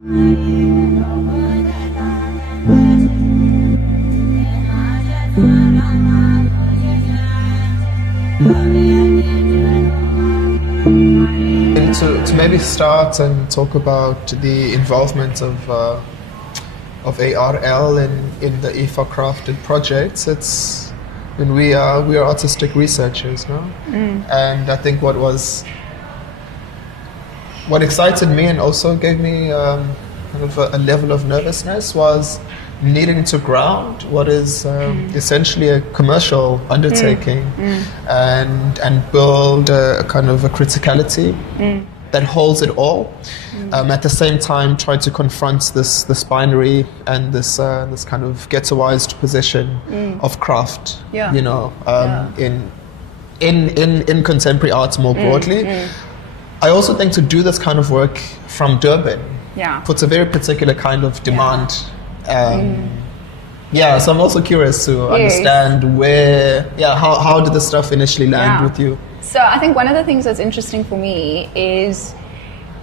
To maybe start and talk about the involvement of ARL in the 𝒂𝒂𝒂𝒑𝒉𝒚 projects, we are artistic researchers, no? And I think what excited me and also gave me kind of a level of nervousness was needing to ground what is essentially a commercial undertaking and build a kind of a criticality that holds it all. At the same time, try to confront this binary and this kind of ghettoized position of craft, you know, in contemporary arts more broadly. I also think to do this kind of work from Durban puts a very particular kind of demand. So I'm also curious to understand how did the stuff initially land with you? So I think one of the things that's interesting for me is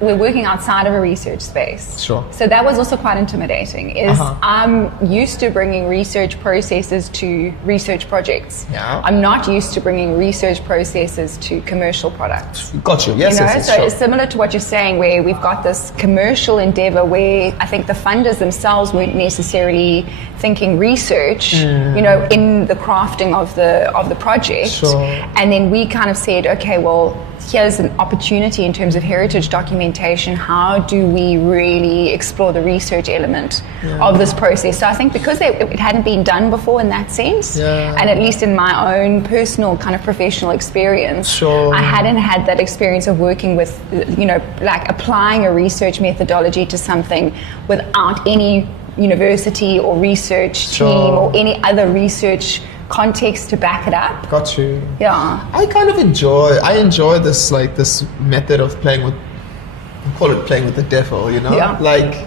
we're working outside of a research space. Sure. So that was also quite intimidating. I'm used to bringing research processes to research projects. I'm not used to bringing research processes to commercial products. Got you. Yes, So it's similar to what you're saying, where we've got this commercial endeavor where I think the funders themselves weren't necessarily thinking research, you know, in the crafting of the project. Sure. And then we kind of said, okay, well, here's an opportunity in terms of heritage documentation. How do we really explore the research element of this process? So I think because it hadn't been done before in that sense, and at least in my own personal kind of professional experience, I hadn't had that experience of working with, you know, like applying a research methodology to something without any university or research team or any other research context to back it up. Got you. Yeah. I kind of enjoy this this method of playing with, I call it playing with the devil, you know? Like,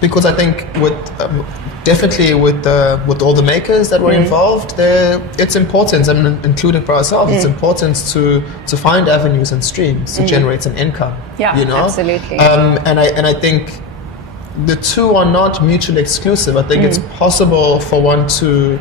because I think definitely with all the makers that were involved, it's important, and included for ourselves, it's important to find avenues and streams to generate an income. You know? Absolutely. And I think the two are not mutually exclusive. I think it's possible for one to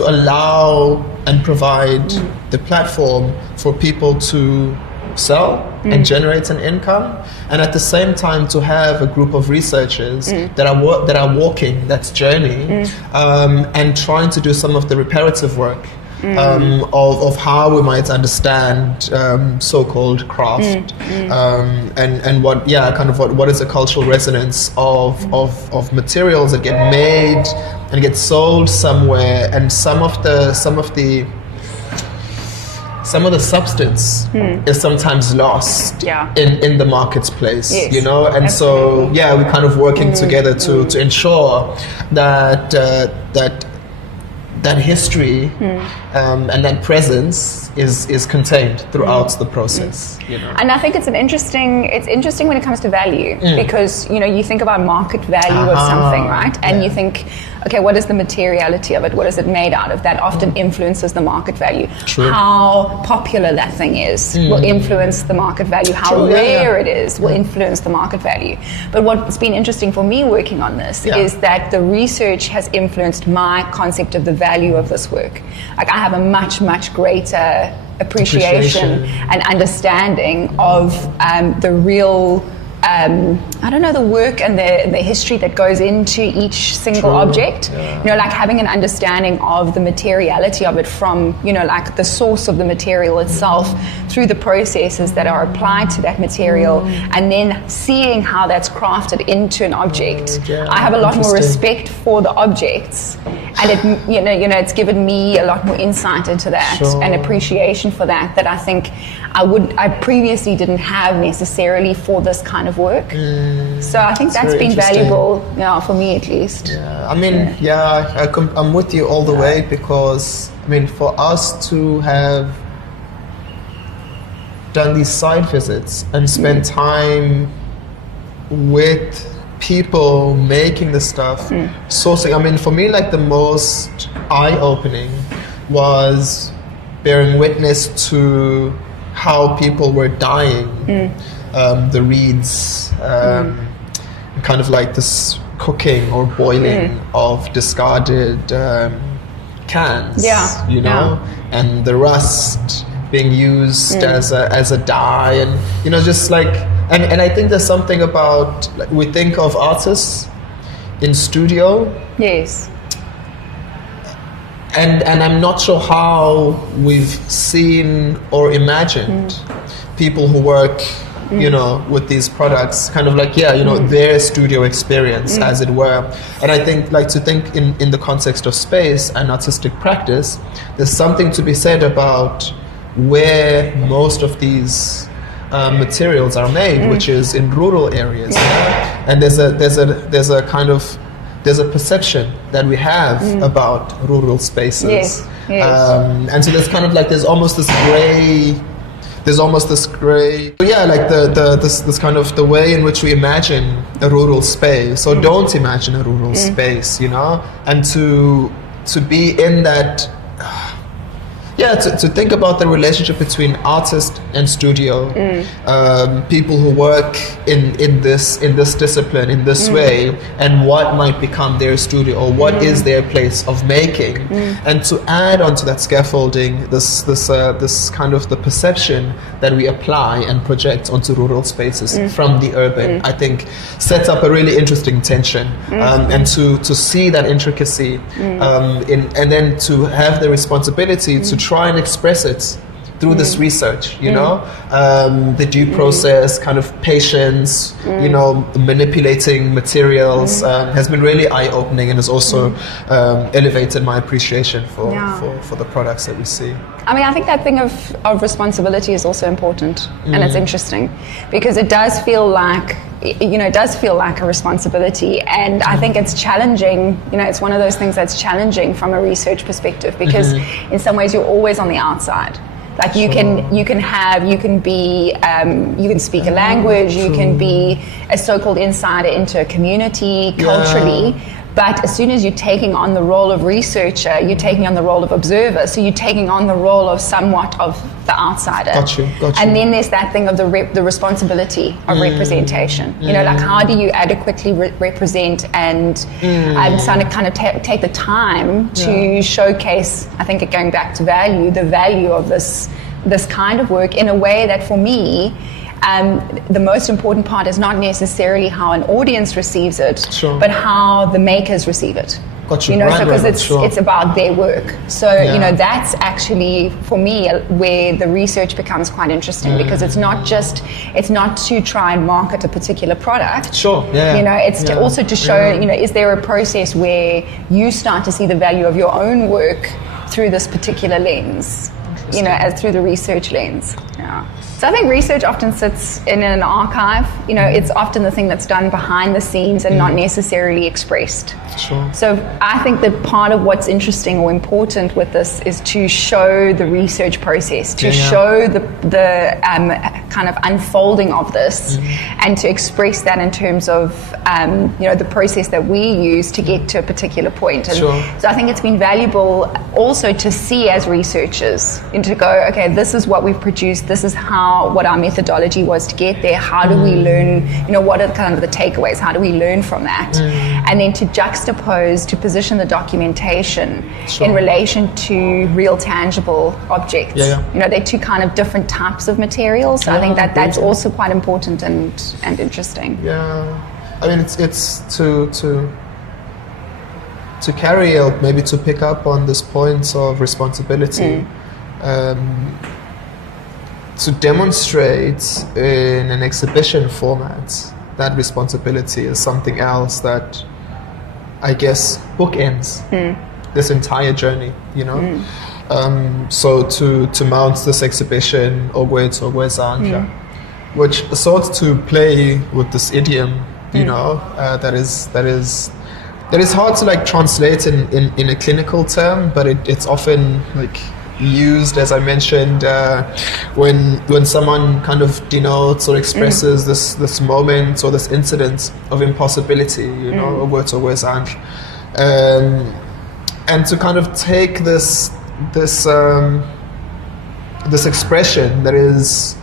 allow and provide the platform for people to sell and generate an income, and at the same time to have a group of researchers that are walking that journey and trying to do some of the reparative work of how we might understand so-called craft and what what is the cultural resonance of materials that get made and get sold somewhere, and some of the substance is sometimes lost in the marketplace, you know, and so we're kind of working together to ensure that that history and that presence is contained throughout the process, you know. And I think it's interesting when it comes to value, because, you know, you think about market value of something, right? And you think, okay, what is the materiality of it? What is it made out of? That often influences the market value. True. How popular that thing is will influence the market value. How rare it is will influence the market value. But what's been interesting for me working on this is that the research has influenced my concept of the value of this work. Like, I have a much, much greater appreciation and understanding of the real the work and the history that goes into each single object. You know, like having an understanding of the materiality of it from, you know, like the source of the material itself through the processes that are applied to that material, and then seeing how that's crafted into an object. I have a lot more respect for the objects, and it, you know, it's given me a lot more insight into that and appreciation for that I think I previously didn't have necessarily for this kind of work. So I think that's been valuable, for me at least. I mean, I'm with you all the way, because I mean, for us to have done these site visits and spend time with people making the stuff, sourcing. I mean, for me, like, the most eye-opening was bearing witness to how people were dying, the reeds, kind of like this cooking or boiling of discarded cans, you know, and the rust being used as a dye, and you know, just like, and I think there's something about, like, we think of artists in studio, yes, and I'm not sure how we've seen or imagined people who work, you know, with these products, kind of like, you know, their studio experience, as it were. And I think, like, to think in the context of space and artistic practice, there's something to be said about where most of these materials are made, which is in rural areas. And there's a kind of, there's a perception that we have about rural spaces. Yes. And so there's kind of like, there's almost this grey, like this kind of the way in which we imagine a rural space, or don't imagine a rural space, you know, and to be in that, to think about the relationship between artist and studio, people who work in this discipline in this way, and what might become their studio, or what is their place of making, and to add onto that scaffolding this kind of the perception that we apply and project onto rural spaces from the urban, I think sets up a really interesting tension, and to see that intricacy, and then to have the responsibility to try and express it through this research, you know, the due process, kind of patience, you know, manipulating materials, has been really eye-opening, and has also elevated my appreciation for the products that we see. I mean, I think that thing of responsibility is also important, and it's interesting, because it does feel like, you know, it does feel like a responsibility, and I think it's challenging, you know, it's one of those things that's challenging from a research perspective, because in some ways you're always on the outside. Like, you can speak a language, you can be a so-called insider into a community culturally, but as soon as you're taking on the role of researcher, you're taking on the role of observer, so you're taking on the role of somewhat of the outsider. Got you. And then there's that thing of the responsibility of representation. You know, like, how do you adequately represent and kind of take the time to showcase, I think, going back to value, the value of this kind of work in a way that, for me, the most important part is not necessarily how an audience receives it, but how the makers receive it. Got you. You know, right, because right, it's about their work. So you know, that's actually, for me, where the research becomes quite interesting, because it's not to try and market a particular product. Sure. You know, it's also to show, you know, is there a process where you start to see the value of your own work through this particular lens, you know, as through the research lens. Yeah. So I think research often sits in an archive. You know, it's often the thing that's done behind the scenes and not necessarily expressed. Sure. So I think that part of what's interesting or important with this is to show the research process, to show the kind of unfolding of this, and to express that in terms of you know, the process that we use to get to a particular point. And so I think it's been valuable also to see as researchers, and to go, okay, this is what we've produced, this is what our methodology was to get there. How do we learn, you know, what are kind of the takeaways? How do we learn from that? And then to juxtapose, to position the documentation in relation to real tangible objects. You know, they're two kind of different types of materials. So I think that's also quite important and interesting. I mean, it's to carry out, maybe to pick up on this point of responsibility. To demonstrate in an exhibition format that responsibility is something else that, I guess, bookends this entire journey, you know. So to mount this exhibition, Okwethu Okwezandla, which sought to play with this idiom, you know, that is hard to like translate in a clinical term, but it's often like used, as I mentioned, when someone kind of denotes or expresses this moment or this incident of impossibility, you know, Okwethu Okwezandla, and to kind of take this expression that is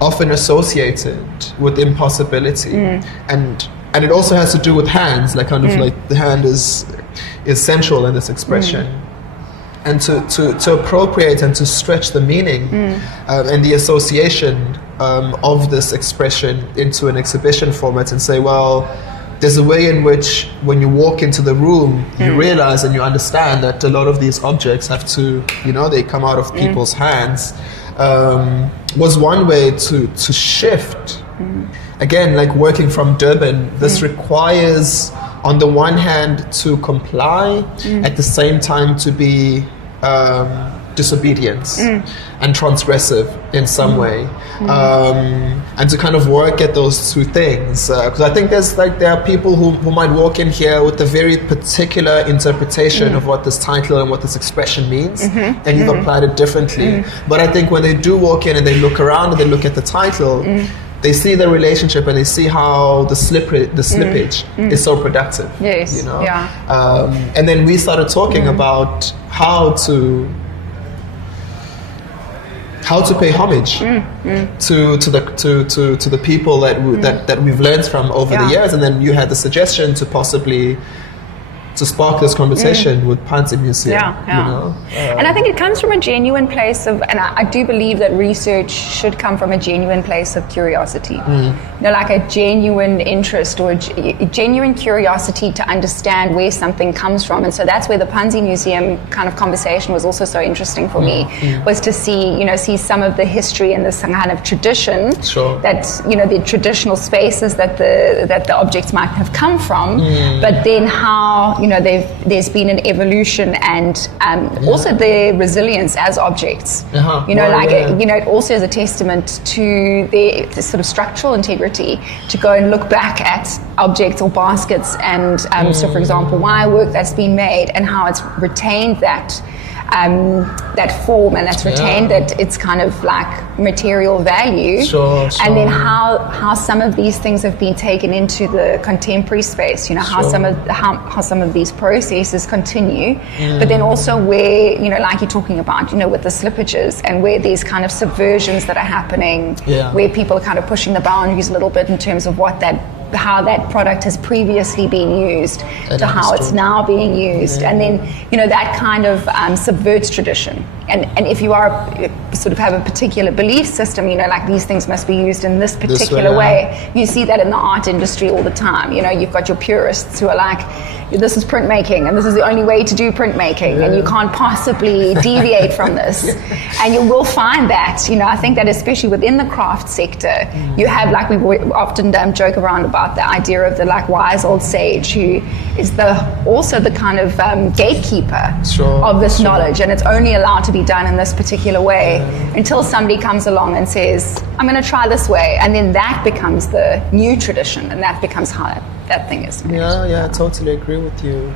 often associated with impossibility, and and it also has to do with hands, like kind of like the hand is central in this expression. And to appropriate and to stretch the meaning and the association of this expression into an exhibition format and say, well, there's a way in which when you walk into the room, you realize and you understand that a lot of these objects have to, they come out of people's hands, was one way to shift. Again, like working from Durban, this requires, on the one hand, to comply, at the same time to be disobedience and transgressive in some way, and to kind of work at those two things. Because I think there are people who might walk in here with a very particular interpretation of what this title and what this expression means, and you've applied it differently. But I think when they do walk in and they look around and they look at the title, they see the relationship and they see how the slippage is so productive. Yes. And then we started talking about how to pay homage to the people that we've learned from over the years. And then you had the suggestion to possibly to spark this conversation with Panzi Museum. And I think it comes from a genuine place of, and I do believe that research should come from a genuine place of curiosity. Like a genuine interest or a genuine curiosity to understand where something comes from. And so that's where the Panzi Museum kind of conversation was also so interesting for me, was to see some of the history and this kind of tradition that, the traditional spaces that the objects might have come from, but then how, there's been an evolution and also their resilience as objects. It also is a testament to their sort of structural integrity to go and look back at objects or baskets and so, for example, wire work that's been made and how it's retained that form and that's retained that it's kind of like material value, and then how some of these things have been taken into the contemporary space, how some of these processes continue, but then also where, like you're talking about, with the slippages and where these kind of subversions that are happening, where people are kind of pushing the boundaries a little bit in terms of how that product has previously been used to how it's now being used. And then, that kind of subverts tradition. And if you are sort of have a particular belief system, like these things must be used in this particular way. You see that in the art industry all the time. You've got your purists who are like, this is printmaking and this is the only way to do printmaking and you can't possibly deviate from this. And you will find that, I think that especially within the craft sector, you have, like we often joke around about the idea of the wise old sage who is also the kind of gatekeeper of this knowledge, and it's only allowed to be done in this particular way until somebody comes along and says, I'm going to try this way, and then that becomes the new tradition, and that becomes how that thing is made. I totally agree with you.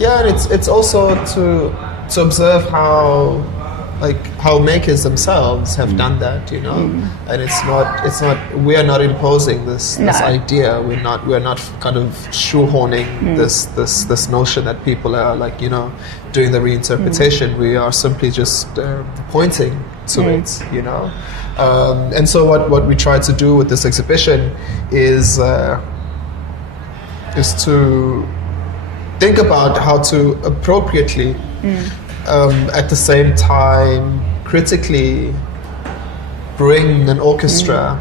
And it's also to observe how makers themselves have done that, and it's not we are not imposing this idea. We're not kind of shoehorning this notion that people are doing the reinterpretation. We are simply just pointing to it, and so what we try to do with this exhibition is to think about how to appropriately at the same time critically bring an orchestra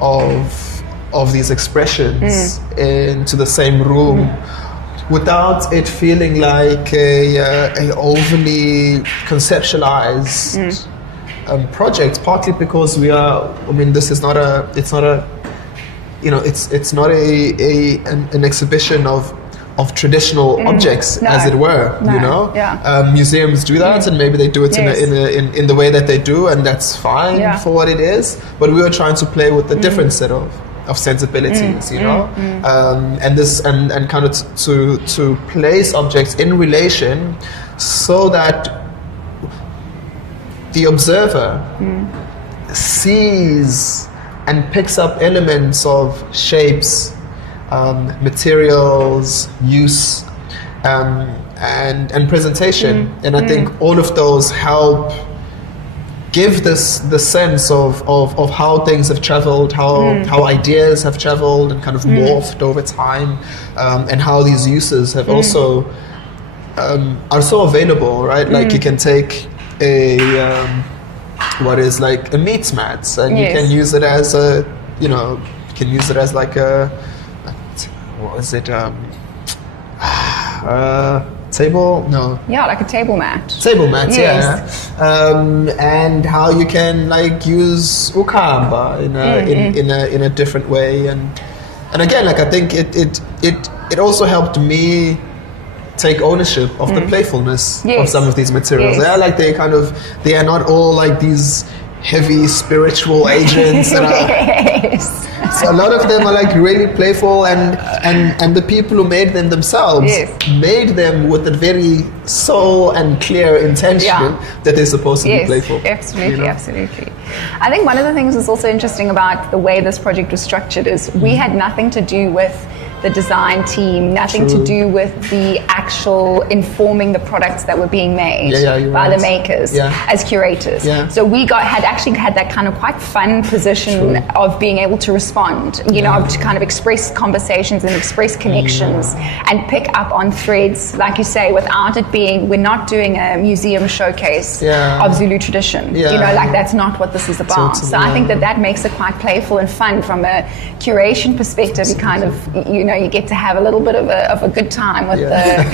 of these expressions into the same room without it feeling like a overly conceptualized project, partly because this is not an exhibition of traditional objects, as it were. Museums do that, and maybe they do it in the way that they do, and that's fine for what it is. But we were trying to play with a different set of sensibilities, and kind of to place objects in relation so that the observer sees and picks up elements of shapes, materials, use, and presentation. And I think all of those help give this the sense of how things have traveled, how ideas have traveled and kind of morphed over time, and how these uses have also are so available, right? Like you can take a what is like a meat mat, and you can use it as a, you know, you can use it as like a, what is it? Table? No. Yeah, like a table mat. Table mat, Yes. and how you can like use ukhamba in a different way, and again, like I think it also helped me take ownership of the playfulness of some of these materials. Yes. Yeah, like they are not all like these heavy spiritual agents that are. Yes. So a lot of them are like really playful, and the people who made them themselves made them with a very soul and clear intention that they're supposed to be playful. Absolutely, you know? absolutely. I think one of the things that's also interesting about the way this project was structured is we had nothing to do with the design team, nothing to do with the actual informing the products that were being made by the makers as curators. So we had that kind of quite fun position of being able to respond, you know, to kind of express conversations and express connections and pick up on threads, like you say, without it being, we're not doing a museum showcase of Zulu tradition. You know, like that's not what this is about. Totally, so I think that makes it quite playful and fun from a curation perspective. You kind of, you know, you get to have a little bit of a good time with the. I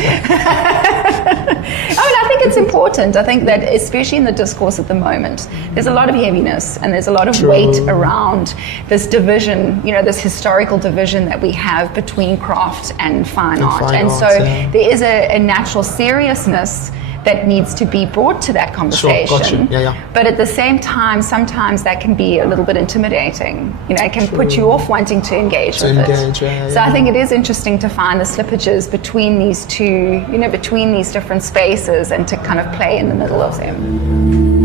mean, I think it's important. I think that especially in the discourse at the moment, there's a lot of heaviness and there's a lot of weight around this division, you know, this historical division that we have between craft and fine art. And so there is a natural seriousness that needs to be brought to that conversation. But at the same time, sometimes that can be a little bit intimidating. You know, it can put you off wanting to engage with it. So I think it is interesting to find the slippages between these two, you know, between these different spaces and to kind of play in the middle of them.